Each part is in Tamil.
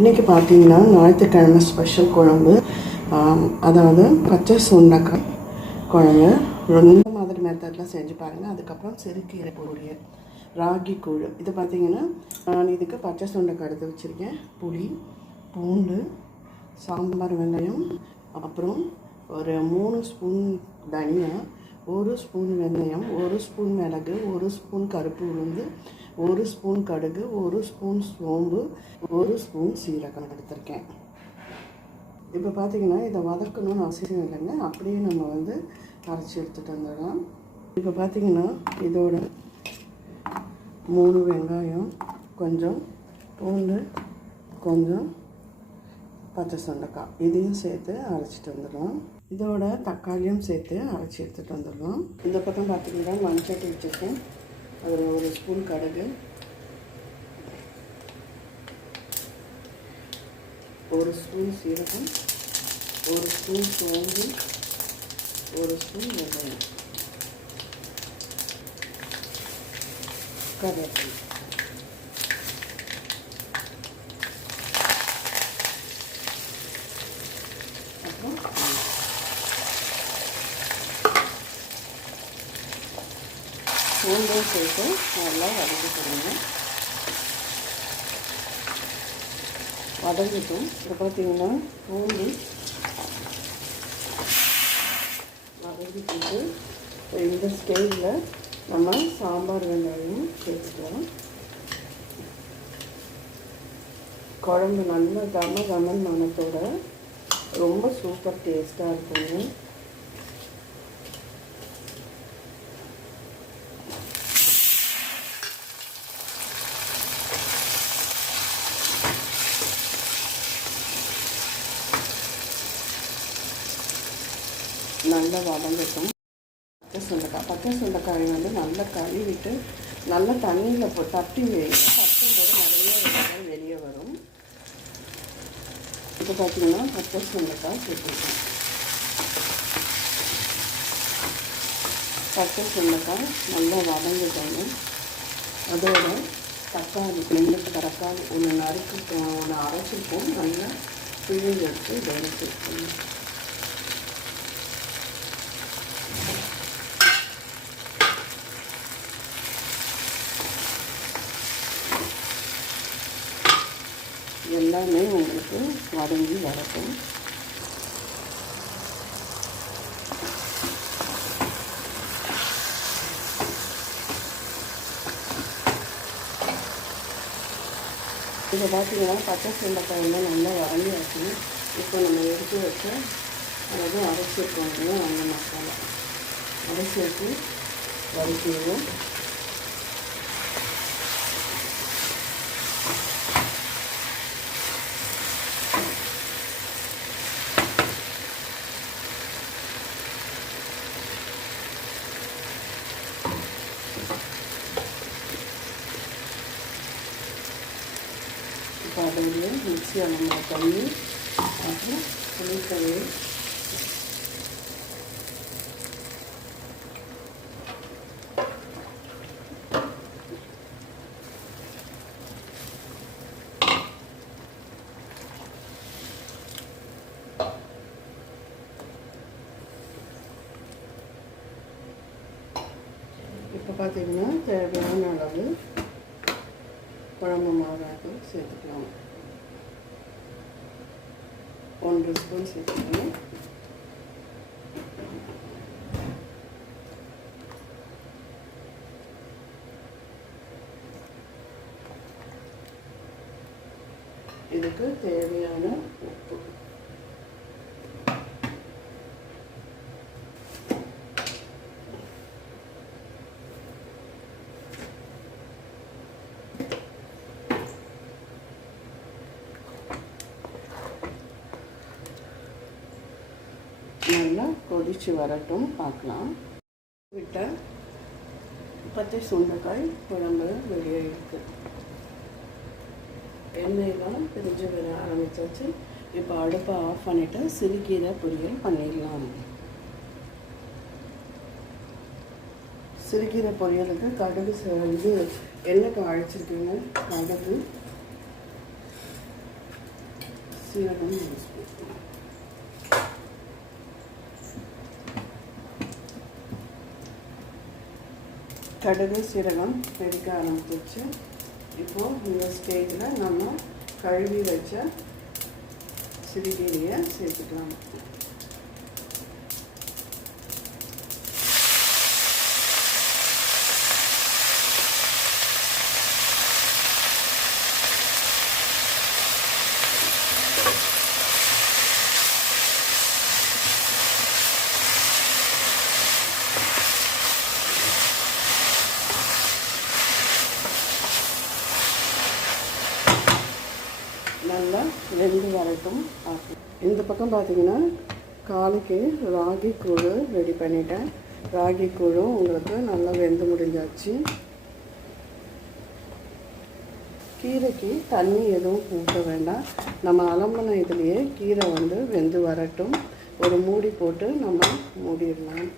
இன்றைக்கி பார்த்தீங்கன்னா ஞாயிற்றுக்கிழமை ஸ்பெஷல் குழம்பு, அதாவது பச்சை சுண்டைக்காய் குழம்பு. இந்த மாதிரி மெத்தட்லாம் செஞ்சு பாருங்கள். அதுக்கப்புறம் சிறுகீரை பொரியல், ராகி கூழ். இது பார்த்திங்கன்னா நான் இதுக்கு பச்சை சுண்டைக்காய் எடுத்து வச்சுருக்கேன். புளி, பூண்டு, சாம்பார் வெங்காயம், அப்புறம் ஒரு 3 ஸ்பூன் தனியா, 1 ஸ்பூன் வெந்தயம், 1 ஸ்பூன் மிளகு, 1 ஸ்பூன் கருப்பு உளுந்து, 1 ஸ்பூன் கடுகு, 1 ஸ்பூன் சோம்பு, 1 ஸ்பூன் சீரகம் எடுத்திருக்கேன். இப்போ பார்த்திங்கன்னா இதை வதக்கணும்னு அவசியம் இல்லைங்க, அப்படியே நம்ம அரைச்சி எடுத்துகிட்டு வந்துடலாம். இப்போ பார்த்திங்கன்னா இதோட 3 வெங்காயம், கொஞ்சம் பூண்டு, கொஞ்சம் பச்சை சுண்டைக்காய் இதையும் சேர்த்து அரைச்சிட்டு வந்துடலாம். இதோட தக்காளியும் சேர்த்து அரைச்சி எடுத்துகிட்டு வந்துடலாம். இந்த பக்கம் பார்த்திங்கன்னா மண்சட்டி வச்சுருக்கேன். அதில் 1 ஸ்பூன் கடுகு, 1 ஸ்பூன் சீரகம், 1 ஸ்பூன் சோம்பு, 1 ஸ்பூன் வெங்காயம், கருவேப்பிலை. அப்புறம் பூண்டும் சேர்த்து நல்லா வதக்கிக்கிறோங்க. வதங்கிட்டும். இப்போ பார்த்தீங்கன்னா பூண்டு வதங்கிட்டு இந்த ஸ்டேஜில் நம்ம சாம்பார் வெங்காயம் சேர்த்துக்கலாம். குழம்பு நல்லா கமன் மணத்தோட ரொம்ப சூப்பர் டேஸ்ட்டாக இருக்குங்க. நல்லா வதங்கட்டும். பச்சை சுண்டைக்காய் நல்லா கழுவிட்டு நல்லா தண்ணியில் தட்டும்போது நிறைய வெங்காயம் வெளியே வரும். இப்போ பார்த்தீங்கன்னா பச்சை சுண்டைக்காய் சேர்த்துருக்கேன். பச்சை சுண்டைக்காய் நல்லா வதங்கிட்டோங்க. அதோட தக்காளி 2 தக்காளி ஒன்று அரைச்சிருப்போம். நல்லா பிழிஞ்சு எடுத்து இதை எடுத்துருக்கோம். எல்லாமே உங்களுக்கு வதங்கி வரட்டும். இதை பார்த்தீங்கன்னா பச்சை சுண்டைக்காய் நல்லா வதங்கியாச்சு. இப்போ நம்ம எடுத்து வச்ச அதாவது அரைச்சிருக்கோங்க அந்த மசாலா அதை சேர்த்து வதக்கிடுவோம். இப்போ அதில் மிக்சியில் நம்ம தண்ணி, அப்புறம் புளிக்கறி, இப்போ பார்த்தீங்கன்னா தேவையான அளவு குழம்பு மிளகாய்த்தூள் சேர்த்துக்கலாம். 1 ஸ்பூன் சேர்த்துக்கலாம். இதுக்கு தேவையான உப்பு. நல்லா கொதிச்சு வரட்டும், பார்க்கலாம். விட்ட பச்சை சுண்டைக்காய் குழம்பு வெளியே இருக்கு. எண்ணெயெல்லாம் பிரிஞ்சு வர ஆரம்பிச்சாச்சு. இப்போ அடுப்பை ஆஃப் பண்ணிவிட்டு சிறுகீரை பொரியல் பண்ணிடலாம். சிறுகீரை பொரியலுக்கு கடுகு எண்ணெய் அழைச்சிருக்கீங்க. கடுகு, சீரகம் 1 ஸ்பூன். கடுகு சீரகம் வெடிக்க ஆரம்பிச்சிருச்சு. இப்போது இந்த ஸ்டேஜில் நம்ம கழுவி வச்ச சிறுகீரையை சேர்த்துக்கலாம். நல்லா வெந்து வரட்டும். இந்த பக்கம் பார்த்தீங்கன்னா காலைக்கு ராகி கூழ் ரெடி பண்ணிட்டேன். ராகி கூழும் உங்களுக்கு நல்லா வெந்து முடிஞ்சாச்சு. கீரைக்கு தண்ணி எதுவும் ஊற்ற வேண்டாம். நம்ம அலம்பின இதுலேயே கீரை வெந்து வரட்டும். ஒரு மூடி போட்டு நம்ம மூடிடலாம்.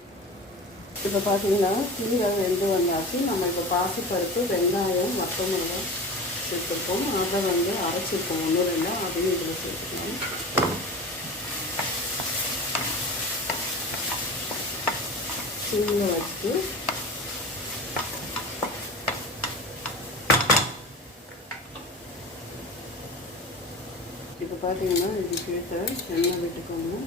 இப்போ பார்த்தீங்கன்னா கீரை வெந்து வந்தாச்சு. நம்ம இப்போ பாசிப்பருப்பு, வெங்காயம், வத்தமிளகாய் சேர்த்துருக்கோம். அதை அரைச்சிருக்கோம் 1-2, அதையும் இதில் சேர்த்துக்கலாம். சிம்மில் வச்சுட்டு இப்போ பார்த்தீங்கன்னா இது கேட்ட எண்ணெய் விட்டுக்கோங்க.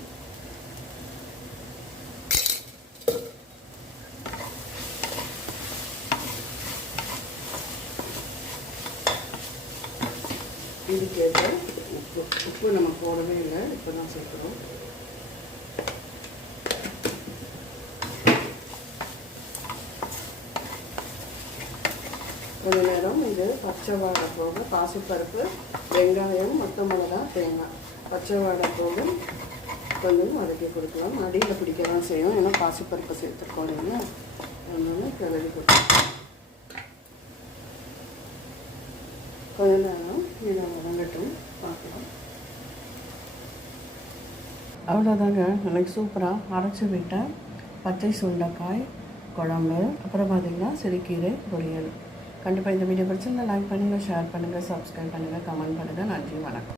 இதுக்கேற்ற உப்பு நம்ம போடவே இல்லை, இப்போ தான் சேர்க்குறோம். கொஞ்ச நேரம் இது பச்சை வாடை போக பாசிப்பருப்பு, வெங்காயம், வத்தமிளகாய், தேங்காய் பச்சை வாடை போக கொஞ்சம் வதக்கி கொடுக்கலாம். அடியில் பிடிக்க தான் செய்யும், ஏன்னா பாசிப்பருப்பு சேர்த்துருக்கோம் இல்லைங்களா, அதனால கிளறி கொடுக்கலாம். கொஞ்ச நேரம் இதை வதங்கட்டும், பார்க்கலாம். அவ்வளோதாங்க, எனக்கு சூப்பராக அரைச்சி விட்ட பச்சை சுண்டைக்காய் குழம்பு, அப்புறம் பார்த்திங்கன்னா சிறுகீரை பொரியல். கண்டிப்பாக இந்த வீடியோ பிடிச்சிருந்தா லைக் பண்ணுங்கள், ஷேர் பண்ணுங்கள், சப்ஸ்கிரைப் பண்ணுங்கள், கமெண்ட் பண்ணுங்கள். நன்றி, வணக்கம்.